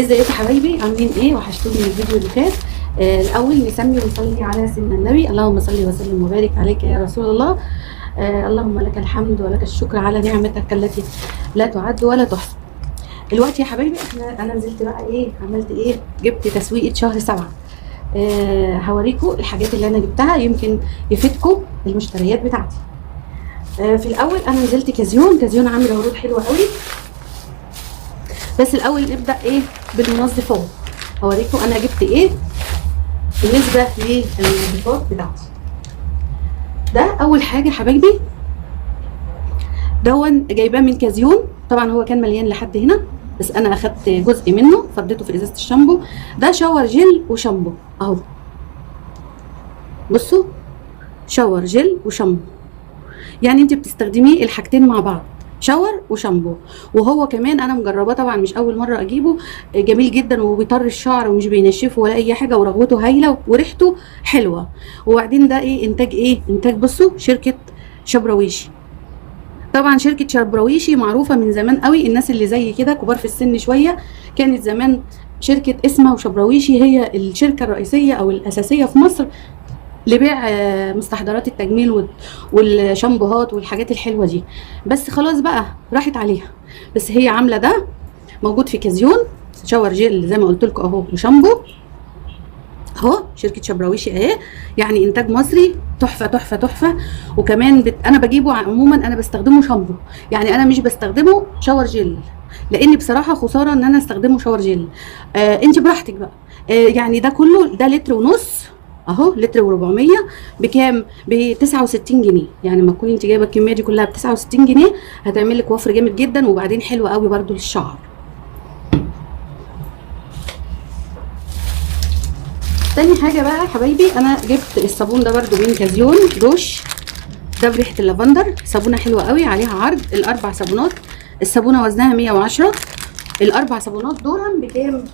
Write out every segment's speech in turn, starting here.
ازيكم يا حبايبي؟ عاملين ايه؟ وحشتوني من الفيديو اللي فات. الاول نسمي ونصلي على سيدنا النبي. اللهم صل وسلم وبارك عليك يا رسول الله. اللهم لك الحمد ولك الشكر على نعمتك التي لا تعد ولا تحصى. دلوقتي يا حبايبي انا نزلت بقى ايه، عملت ايه، جبت تسويقه شهر 7. هوريكم الحاجات اللي انا جبتها يمكن يفيدكم المشتريات بتاعتي. في الاول انا نزلت كازيون عامل عروض حلوه قوي. بس الاول نبدا ايه بالمنظفات. هوريكم انا جبت ايه بالنسبه للمنظفات بتاعتي. ده اول حاجه يا حبايبي، دون جايباه من كازيون. طبعا هو كان مليان لحد هنا، بس انا اخدت جزء منه فضيته في ازازه الشامبو. ده شاور جل وشامبو اهو، بصوا، شاور جل وشامبو، يعني انت بتستخدميه الحاجتين مع بعض، شاور وشامبو. وهو كمان انا مجرباه، طبعا مش اول مره اجيبه، جميل جدا وبيطر الشعر ومش بينشفه ولا اي حاجه، ورغوته هايله وريحته حلوه. وبعدين ده ايه، انتاج بصوا شركه شبراويشي. طبعا شركه شبراويشي معروفه من زمان قوي، الناس اللي زي كده كبار في السن شويه، كانت زمان شركه اسمها وشبراويشي هي الشركه الرئيسيه او الاساسيه في مصر لبيع مستحضرات التجميل والشامبوهات والحاجات الحلوه دي. بس خلاص بقى راحت عليها. بس هي عامله ده موجود في كازيون، شاور جيل زي ما قلت لكم اهو، وشامبو اهو، شركه شبراويشي اهي، يعني انتاج مصري تحفه تحفه تحفه. وكمان انا بجيبه عموما، انا بستخدمه شامبو، يعني انا مش بستخدمه شاور جيل، لان بصراحه خساره ان انا استخدمه شاور جيل. انت براحتك بقى. يعني ده كله ده لتر ونص اهو، لتر و400 بكام؟ ب 69 جنيه. يعني لما تكوني انت جايبه الكميه دي كلها ب 69 جنيه هتعمل لك وفر جامد جدا، وبعدين حلوه قوي برده للشعر. تاني حاجه بقى يا حبايبي، انا جبت الصابون ده برده من كازيون روش، ده بريحه اللافندر، صابونه حلوه قوي، عليها عرض الاربع صابونات. الصابونه وزنها 110. الاربع صابونات دول بكام؟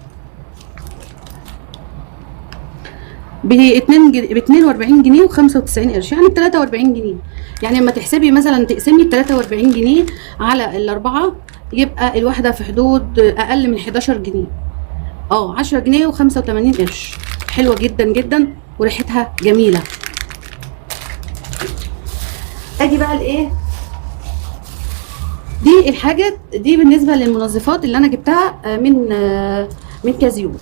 ب 42 جنيه و95 قرش، يعني ب 43 جنيه. يعني لما تحسبي مثلا تقسمي ال 43 جنيه على الاربعه، يبقى الواحده في حدود اقل من 11 جنيه. 10 جنيه و85 قرش. حلوه جدا جدا وريحتها جميله. اجي بقى لايه، دي الحاجه دي بالنسبه للمنظفات اللي انا جبتها من كازيون.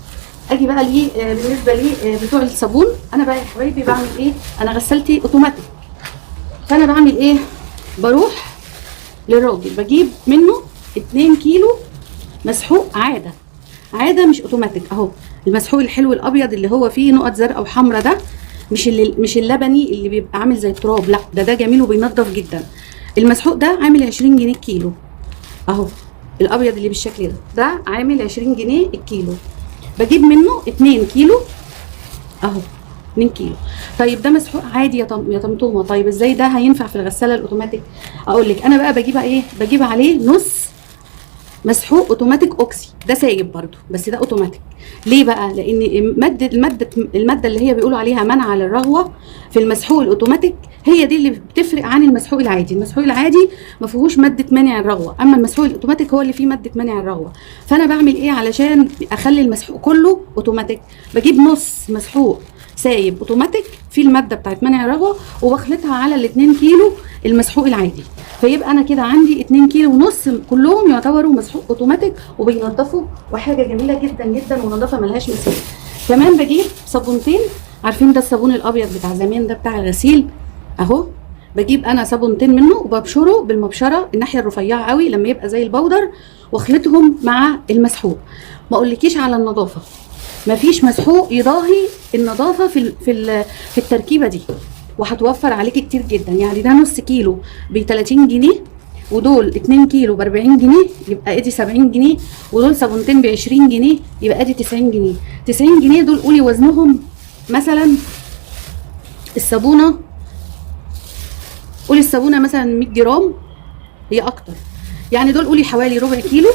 اجي بقى ليه بالنسبه لي بتوع الصابون. انا بقى يا حبايبي بعمل ايه، انا غسلتي اوتوماتيك، فانا بعمل ايه، بروح للراجل بجيب منه 2 كيلو مسحوق عاده مش اوتوماتيك اهو. المسحوق الحلو الابيض اللي هو فيه نقط زرقاء وحمراء، ده مش اللبني اللي بيبقى عامل زي التراب، لا ده جميل وبينضف جدا. المسحوق ده عامل 20 جنيه الكيلو اهو، الابيض اللي بالشكل ده عامل 20 جنيه الكيلو. بجيب منه 2 كيلو اهو، 2 كيلو. طيب ده مسحوق عادي يا طمطومه، طيب ازاي ده هينفع في الغساله الاوتوماتيك؟ اقول لك انا بقى بجيبها ايه، بجيب عليه نص مسحوق اوتوماتيك اوكسي، ده سايب برضو بس ده اوتوماتيك. ليه بقى؟ لان الماده اللي هي بيقولوا عليها منع للرغوه في المسحوق الاوتوماتيك، هي دي اللي بتفرق عن المسحوق العادي. المسحوق العادي ما فيهوش ماده منع الرغوه، اما المسحوق الاوتوماتيك هو اللي فيه ماده منع الرغوه. فانا بعمل ايه علشان اخلي المسحوق كله اوتوماتيك؟ بجيب نص مسحوق سايب اوتوماتيك في الماده بتاعت منع الرغوه، وبخلطها على ال 2 كيلو المسحوق العادي، فيبقى انا كده عندي 2 كيلو ونص كلهم يعتبروا مسحوق اوتوماتيك وبينضفوا، وحاجه جميله جدا جدا ونظافه ملهاش مثيل. كمان بجيب صابونتين، عارفين ده الصابون الابيض بتاع زمان ده بتاع الغسيل اهو، بجيب انا صابونتين منه وببشره بالمبشره الناحيه الرفيعه قوي لما يبقى زي البودر، واخلطهم مع المسحوق. ما اقولكيش على النظافه، مفيش مسحوق يضاهي النظافه في التركيبه دي، وهتوفر عليكي كتير جدا. يعني ده نص كيلو ب 30 جنيه، ودول 2 كيلو ب 40 جنيه، يبقى ادي 70 جنيه، ودول صابونتين ب 20 جنيه، يبقى ادي 90 جنيه. 90 جنيه دول قولي وزنهم مثلا الصابونه، قولي الصابونه مثلا 100 جرام، هي اكتر، يعني دول قولي حوالي ربع كيلو،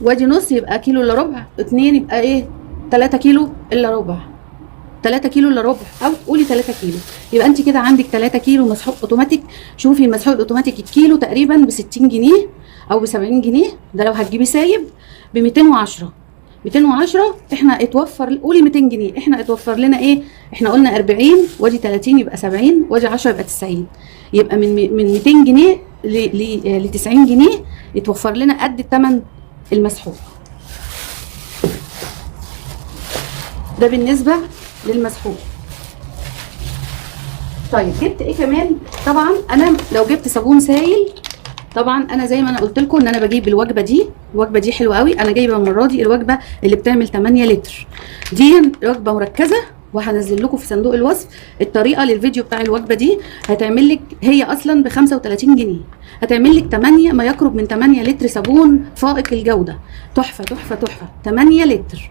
وادي نص يبقى كيلو الا ربع، 2 يبقى ايه، 3 كيلو الا ربع، 3 كيلو الا ربع، او قولي 3 كيلو، يبقى انت كده عندك 3 كيلو مسحوق اوتوماتيك. شوفي المسحوق الاوتوماتيك الكيلو تقريبا ب 60 جنيه او ب 70 جنيه، ده لو هتجيبي سايب ب 210. 210 احنا اتوفر، قولي 200 جنيه، احنا اتوفر لنا ايه؟ احنا قلنا 40 وادي 30 يبقى 70، وادي 10 يبقى 90، يبقى من 200 جنيه ل 90 جنيه يتوفر لنا قد الثمن المسحوق. ده بالنسبه للمسحوق. طيب جبت ايه كمان؟ طبعا انا لو جبت صابون سائل، طبعا انا زي ما انا قلت لكم ان انا بجيب الوجبه دي، الوجبه دي حلوه قوي، انا جايبه المره دي الوجبه اللي بتعمل 8 لتر، دي وجبه مركزه، وهنزل لكم في صندوق الوصف الطريقه للفيديو بتاع الوجبه دي. هتعمل لك، هي اصلا ب 35 جنيه، هتعمل لك 8 ما يقرب من 8 لتر صابون فائق الجوده، تحفه تحفه تحفه. 8 لتر.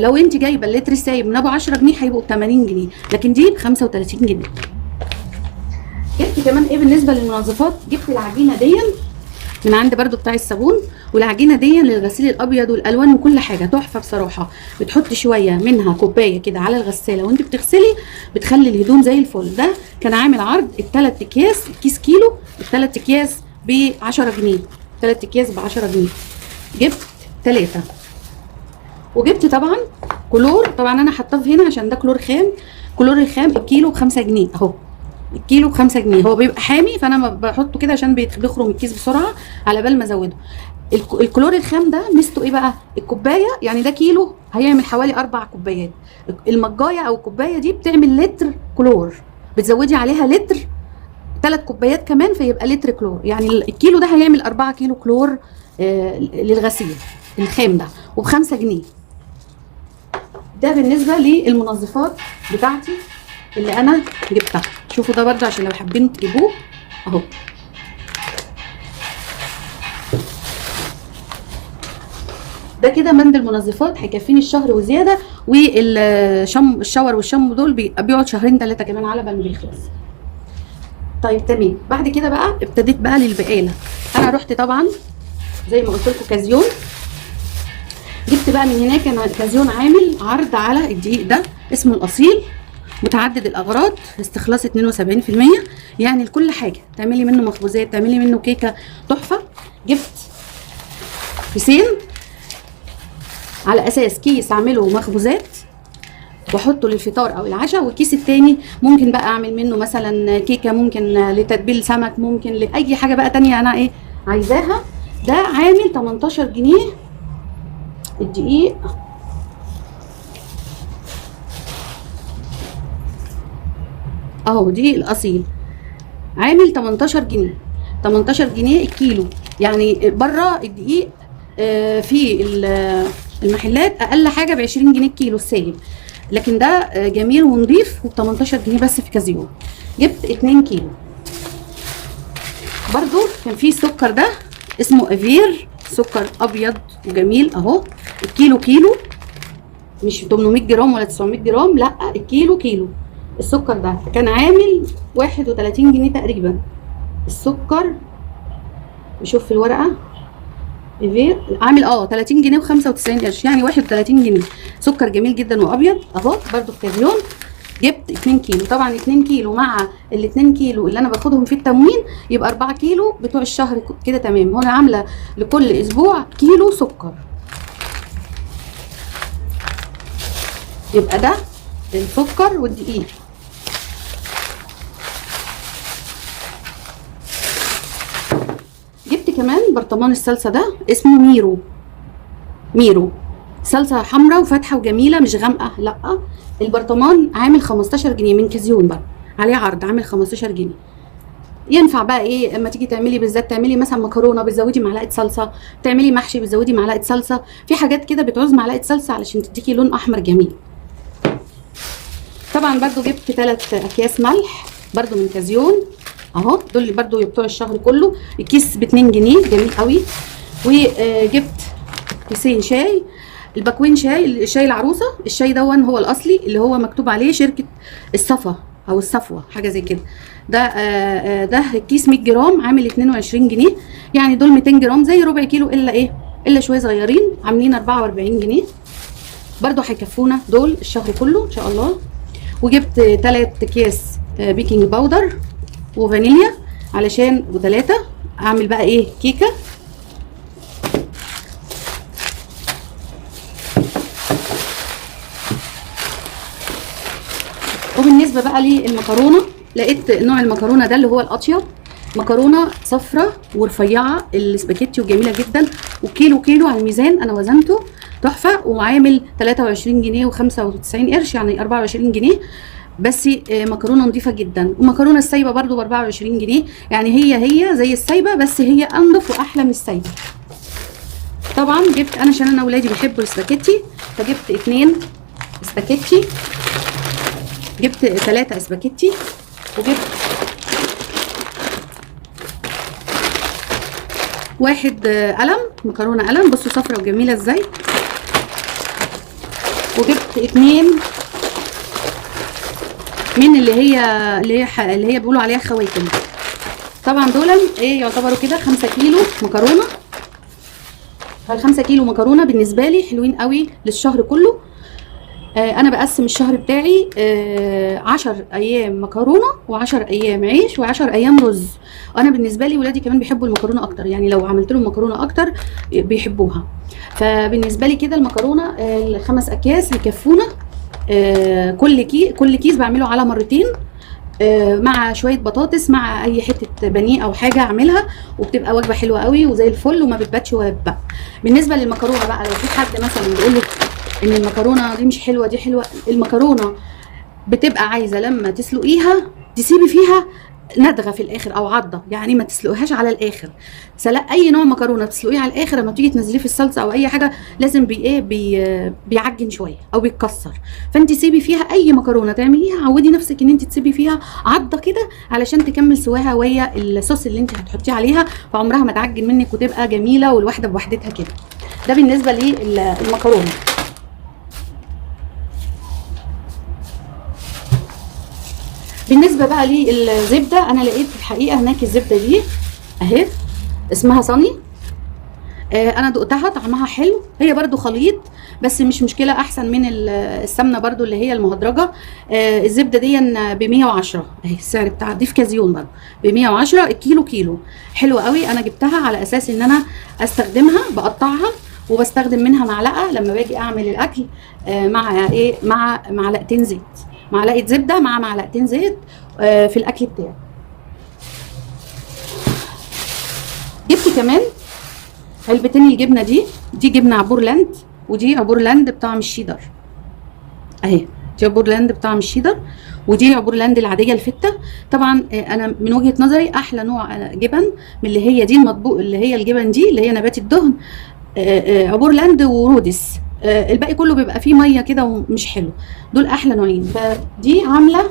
لو انت جايبه اللتر السايب من ابو 10 جنيه هيبقوا ب 80 جنيه، لكن دي ب 35 جنيه. جبت كمان ايه بالنسبه للمنظفات؟ جبت العجينه دي من عند برضو بتاع الصابون، والعجينه دي للغسيل الابيض والالوان وكل حاجه، تحفه بصراحه. بتحطي شويه منها كوبايه كده على الغساله وانت بتغسلي، بتخلي الهدوم زي الفل. ده كان عامل عرض الثلاث اكياس، الكيس كيلو، الثلاث اكياس ب 10 جنيه، 3 اكياس ب 10 جنيه. جبت 3. وجبت طبعا كلور، طبعا انا حاطاه هنا عشان ده كلور خام. كلور الخام الكيلو ب5 جنيه اهو، الكيلو ب5 جنيه. هو بيبقى حامي فانا بحطه كده عشان بيخرم الكيس بسرعه على بال ما ازوده. الكلور الخام ده ميزته ايه بقى؟ الكوبايه يعني ده كيلو هيعمل حوالي 4 كوبايات، المجايه او الكوبايه دي بتعمل لتر كلور، بتزودي عليها لتر 3 كوبايات كمان فيبقى لتر كلور، يعني الكيلو ده هيعمل 4 كيلو كلور للغسيل الخام ده، وب5 جنيه. ده بالنسبه للمنظفات بتاعتي اللي انا جبتها. شوفوا ده برده عشان لو حابين تجيبوه اهو. ده كده مندل منظفات هيكفيني الشهر وزياده، والشاور والشامبو دول بيقعد شهرين 3 كمان على بال ما بيخلص. طيب تمام. بعد كده بقى ابتديت بقى للبقاله. انا رحت طبعا زي ما قلت لكم كازيون، جبت بقى من هناك. انا كازيون عامل عرض على الدقيق ده اسمه الاصيل، متعدد الاغراض، استخلاص 72%، يعني لكل حاجه، تعملي منه مخبوزات، تعملي منه كيكه، تحفه. جبت كيسين على اساس كيس اعمله مخبوزات واحطه للفطار او العشاء، والكيس التاني ممكن بقى اعمل منه مثلا كيكه، ممكن لتتبيل سمك، ممكن لاي حاجه بقى تانية انا ايه عايزاها. ده عامل 18 جنيه الدقيق اهو، دقيق الاصيل عامل 18 جنيه، 18 جنيه الكيلو. يعني بره الدقيق في المحلات اقل حاجه ب 20 جنيه الكيلو السايب، لكن ده جميل ونضيف وب 18 جنيه بس في كازيون. جبت 2 كيلو. برضو كان في السكر ده اسمه افير، سكر ابيض وجميل اهو، الكيلو كيلو، مش 800 جرام ولا 900 جرام، لا الكيلو كيلو. السكر ده كان عامل 31 جنيه تقريبا. السكر نشوف في الورقه، عامل 30 جنيه و95 قرش، يعني 31 جنيه. سكر جميل جدا وابيض اهو، برده في كازيون. جبت 2 كيلو. طبعا 2 كيلو مع ال 2 كيلو اللي انا باخدهم في التموين يبقى 4 كيلو بتوع الشهر كده تمام. هنا عامله لكل اسبوع كيلو سكر، يبقى ده السكر والدقيق. جبت كمان برطمان الصلصه ده اسمه ميرو، صلصه حمراء وفاتحه وجميله مش غامقه، لا. البرطمان عامل 15 جنيه من كازيون بقى، عليه عرض عامل 15 جنيه. ينفع بقى ايه اما تيجي تعملي، بالذات تعملي مثلا مكرونه بتزودي معلقه صلصه، تعملي محشي بتزودي معلقه صلصه، في حاجات كده بتعوز معلقه صلصه علشان تديكي لون احمر جميل. طبعا برضو جبت 3 اكياس ملح برضو من كازيون اهو، دول برضو بتوع الشهر كله، الكيس ب2 جنيه جميل قوي. وجبت كيسين شاي، الباكوين شاي، الشاي العروسه، الشاي دون هو الاصلي اللي هو مكتوب عليه شركه الصفا او الصفوه حاجه زي كده. ده الكيس 100 جرام عامل 22 جنيه، يعني دول 200 جرام زي ربع كيلو الا شويه صغيرين، عاملين 44 جنيه برضو، هيكفونا دول الشهر كله ان شاء الله. وجبت 3 اكياس بيكنج باودر وفانيليا علشان و3 اعمل بقى ايه كيكه. وبالنسبه بقى للمكرونه، لقيت نوع المكرونه ده اللي هو الاطيب، مكرونه صفرة ورفيعه السباكيتي وجميله جدا، وكيلو على الميزان انا وزنته تحفه، وعامل 23 جنيه و95 قرش، يعني 24 جنيه بس. مكرونه نظيفه جدا. ومكرونه السايبه برضو ب 24 جنيه، يعني هي زي السايبه بس هي انضف واحلى من السايبه. طبعا جبت انا عشان انا اولادي بيحبوا السباكيتي، فجبت 2 سباكيتي، جبت 3 سباكيتي، وجبت 1 قلم مكرونه قلم، بصوا صفرة وجميله ازاي. وجبت 2 من اللي هي بيقولوا عليها خواتم. طبعا دول ايه يعتبروا كده 5 كيلو مكرونه. ال5 كيلو مكرونه بالنسبه لي حلوين قوي للشهر كله. انا بقسم الشهر بتاعي 10 ايام مكرونه و10 ايام عيش و10 ايام رز. انا بالنسبه لي ولادي كمان بيحبوا المكرونه اكتر، يعني لو عملت لهم مكرونه اكتر بيحبوها. فبالنسبه لي كده المكرونه ال5 اكياس يكفونا. كل كيس بعمله على مرتين، مع شويه بطاطس مع اي حته بانيه او حاجه اعملها، وبتبقى وجبه حلوه قوي وزي الفل وما بتباتش ولا بتبقى. بالنسبه للمكرونه بقى، لو في حد مثلا بيقول لك ان المكرونه دي مش حلوه دي حلوه، المكرونه بتبقى عايزه لما تسلقيها تسيبي فيها ندغه في الاخر او عضه، يعني ما تسلقيهاش على الاخر. سلق اي نوع مكرونه تسلقيه على الاخر، لما تيجي تنزليه في الصلصه او اي حاجه لازم بيعجن شويه او بيتكسر. فانت سيبي فيها اي مكرونه تعمليها، عودي نفسك ان انت تسيبي فيها عضه كده علشان تكمل سواها وهي الصوص اللي انت هتحطيه عليها، فعمرها ما تعجن منك وتبقى جميله والواحده بوحدتها كده. ده بالنسبه للمكرونه. بالنسبه بقى للزبده، انا لقيت في الحقيقه هناك الزبده دي اهي اسمها صني. انا دقتها طعمها حلو، هي برضو خليط بس مش مشكله، احسن من السمنه برضو اللي هي المهدرجه. الزبده دي ب 110 اهي، السعر بتاعها دي في كازيون برضو ب 110 الكيلو كيلو. حلوه قوي، انا جبتها على اساس ان انا استخدمها، بقطعها وبستخدم منها معلقه لما باجي اعمل الاكل، مع معلقتين زيت، معلقه زبده مع معلقتين زيت في الاكل بتاعي. جبت كمان علبتين الجبنه دي جبنه عبورلاند، ودي عبورلاند بطعم الشيدر اهي، دي عبورلاند بطعم الشيدر، ودي عبورلاند العاديه الفته. طبعا انا من وجهه نظري احلى نوع جبن من اللي هي دي المطبوخ، اللي هي الجبن دي اللي هي نباتي الدهن، عبورلاند ورودس. الباقي كله بيبقى فيه ميه كده ومش حلو، دول احلى نوعين. فدي عامله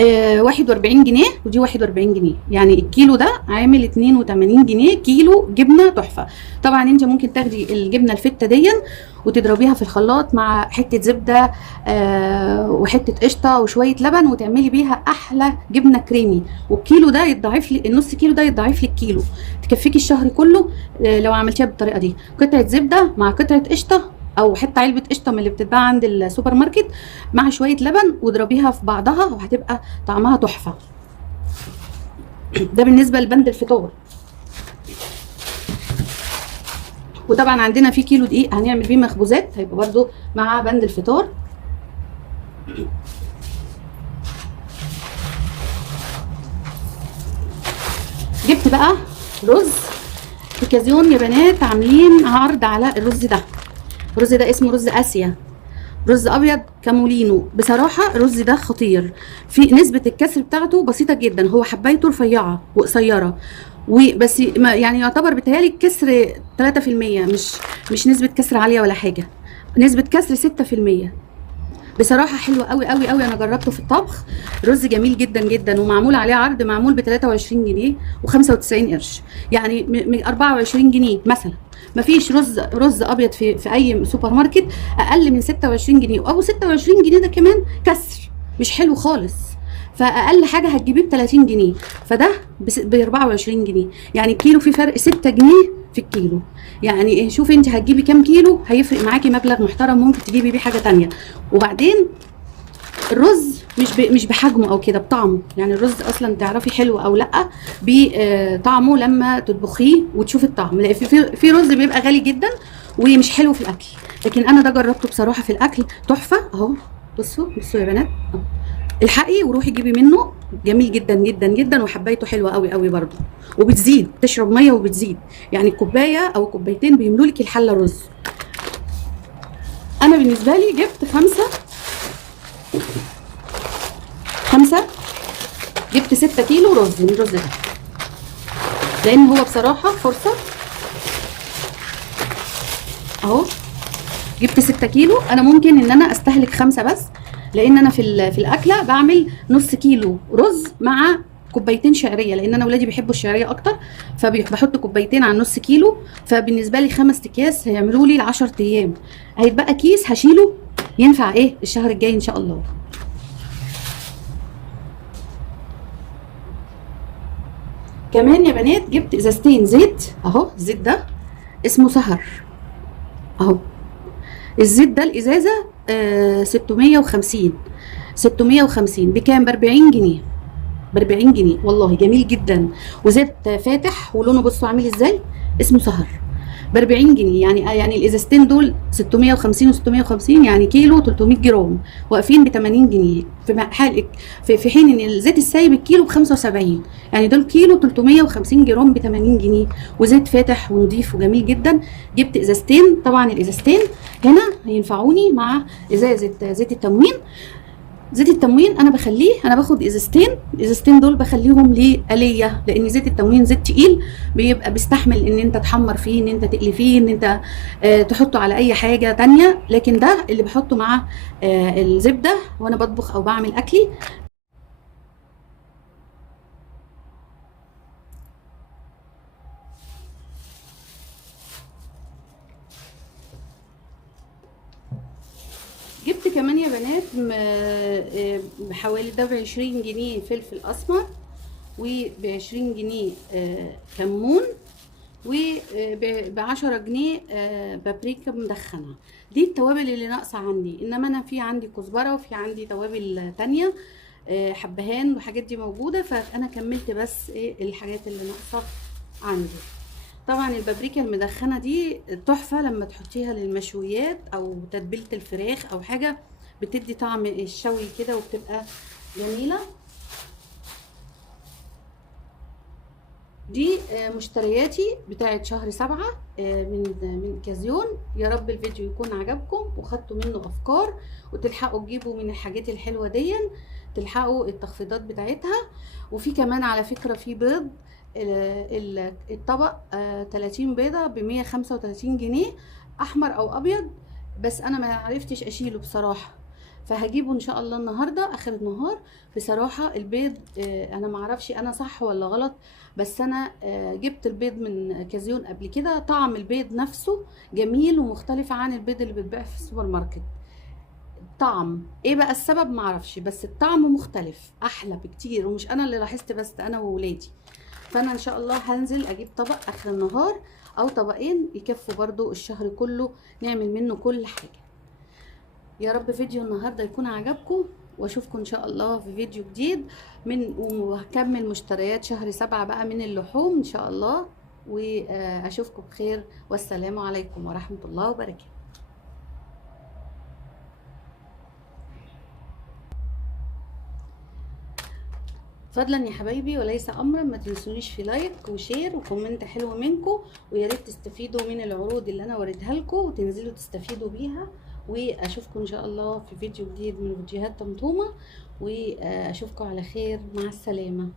41 جنيه، ودي 41 جنيه، يعني الكيلو ده عامل 82 جنيه كيلو جبنه تحفه. طبعا انت ممكن تاخدي الجبنه الفته دي وتضربيها في الخلاط مع حته زبده وحته قشطه وشويه لبن، وتعملي بيها احلى جبنه كريمي، والكيلو ده يتضاعف لي، النص كيلو ده يتضاعف لي الكيلو، تكفيكي الشهر كله لو عملتيها بالطريقه دي. قطعه زبده مع قطعه قشطه او حتى علبه قشطه من اللي بتتباع عند السوبر ماركت مع شويه لبن، واضربيها في بعضها وهتبقى طعمها تحفه. ده بالنسبه لبند الفطار. وطبعا عندنا في كيلو دقيق هنعمل بيه مخبوزات، هيبقى برده مع بند الفطار. جبت بقى رز في كازيون يا بنات، عاملين عرض على الرز ده. الرز ده اسمه رز اسيا، رز ابيض كامولينو. بصراحه الرز ده خطير، في نسبه الكسر بتاعته بسيطه جدا، هو حبايته رفيعه وقصيره وبس، يعني يعتبر بتهيالي الكسر 3%، مش نسبه كسر عاليه ولا حاجه، نسبه كسر 6%. بصراحه حلو قوي قوي قوي، انا جربته في الطبخ. رز جميل جدا جدا، ومعمول عليه عرض، معمول ب 23 جنيه و95 قرش، يعني من 24 جنيه مثلا. مفيش رز ابيض في اي سوبر ماركت اقل من 26 جنيه، او 26 جنيه ده كمان كسر مش حلو خالص. فاقل حاجه هتجيبيه ب 30 جنيه، فده ب 24 جنيه، يعني الكيلو في فرق 6 جنيه في الكيلو. يعني شوفي انت هتجيبي كام كيلو، هيفرق معاكي مبلغ محترم، ممكن تجيبي بيه حاجه تانية. وبعدين الرز مش بحجمه او كده، بطعمه. يعني الرز اصلا تعرفي حلو او لا بطعمه لما تطبخيه وتشوفي الطعم. لان في رز بيبقى غالي جدا ومش حلو في الاكل، لكن انا ده جربته بصراحه في الاكل تحفه اهو. بصوا بصوا يا بنات، الحقي وروحي جيبي منه، جميل جدا جدا جدا، وحبايته حلوه قوي قوي برده، وبتزيد، تشرب ميه وبتزيد. يعني كوبايه او كوبايتين بيملوا لك الحله رز. انا بالنسبه لي جبت خمسه، جبت 6 كيلو رز من الرز ده، لان هو بصراحه فرصه اهو. جبت 6 كيلو، انا ممكن ان انا استهلك 5 بس، لان انا في الاكله بعمل نص كيلو رز مع كوبايتين شعريه، لان انا ولادي بيحبوا الشعريه اكتر، فبحط كوبايتين على نص كيلو. فبالنسبه لي 5 اكياس هيعملوا لي 10 ايام. هيتبقى كيس هشيله ينفع ايه الشهر الجاي ان شاء الله. كمان يا بنات جبت ازازتين زيت اهو. الزيت ده اسمه سهر اهو. الزيت ده الازازه 650 بكام؟ ب 40 جنيه. ب 40 جنيه والله، جميل جدا، وزيت فاتح ولونه بصوا عامل ازاي، اسمه سهر، ب 40 جنيه. يعني الازازتين دول 650 و650، يعني كيلو 300 جرام واقفين ب 80 جنيه، في حين ان الزيت السايب الكيلو ب 75. يعني دول كيلو 350 جرام ب 80 جنيه، وزيت فاتح ونضيف وجميل جدا. جبت ازازتين، طبعا الازازتين هنا هينفعوني مع ازازه زيت التموين. زيت التموين انا باخد الازازتين دول بخليهم لآلية، لان زيت التموين زيت تقيل، بيبقى بيستحمل ان انت تحمر فيه، ان انت تقلي فيه، ان انت تحطه على اي حاجة تانية. لكن ده اللي بحطه مع الزبدة وانا بطبخ او بعمل اكلي. جبت كمان يا بنات حوالي ده ب20 جنيه فلفل اسمر، وب20 جنيه كمون، وب10 جنيه بابريكا مدخنه. دي التوابل اللي ناقصه عندي، انما انا في عندي كزبره وفي عندي توابل تانية حبهان والحاجات دي موجوده، فانا كملت بس ايه الحاجات اللي ناقصه عندي. طبعا البابريكا المدخنه دي تحفه لما تحطيها للمشويات او تتبيله الفراخ او حاجه، بتدي طعم الشوي كده وبتبقى جميله. دي مشترياتي بتاعت شهر 7 من كازيون. يا رب الفيديو يكون عجبكم وخدتوا منه افكار، وتلحقوا تجيبوا من الحاجات الحلوه دي، تلحقوا التخفيضات بتاعتها. وفي كمان على فكره في بيض، الطبق 30 بيضه ب 135 جنيه، احمر او ابيض، بس انا ما عرفتش اشيله بصراحه، فهجيبه ان شاء الله النهارده اخر النهار. بصراحه البيض انا ما اعرفش انا صح ولا غلط، بس انا جبت البيض من كازيون قبل كده، طعم البيض نفسه جميل ومختلف عن البيض اللي بيتباع في السوبر ماركت. طعم ايه بقى السبب ما اعرفش، بس الطعم مختلف احلى بكتير، ومش انا اللي لاحظت بس، انا وولادي. فانا ان شاء الله هنزل اجيب طبق اخر النهار او طبقين يكفوا برضو الشهر كله، نعمل منه كل حاجه. يا رب فيديو النهارده يكون عجبكم، واشوفكم ان شاء الله في فيديو جديد وهكمل مشتريات شهر 7 بقى من اللحوم ان شاء الله، واشوفكم بخير، والسلام عليكم ورحمة الله وبركاته. فضلا يا حبايبي وليس امرا، ما تنسونيش في لايك وشير وكومنت حلو منكم، ويا ريت تستفيدوا من العروض اللي انا وريتها لكم وتنزلوا تستفيدوا بيها. واشوفكم ان شاء الله في فيديو جديد من فيديوهات طمطومه، واشوفكم على خير، مع السلامه.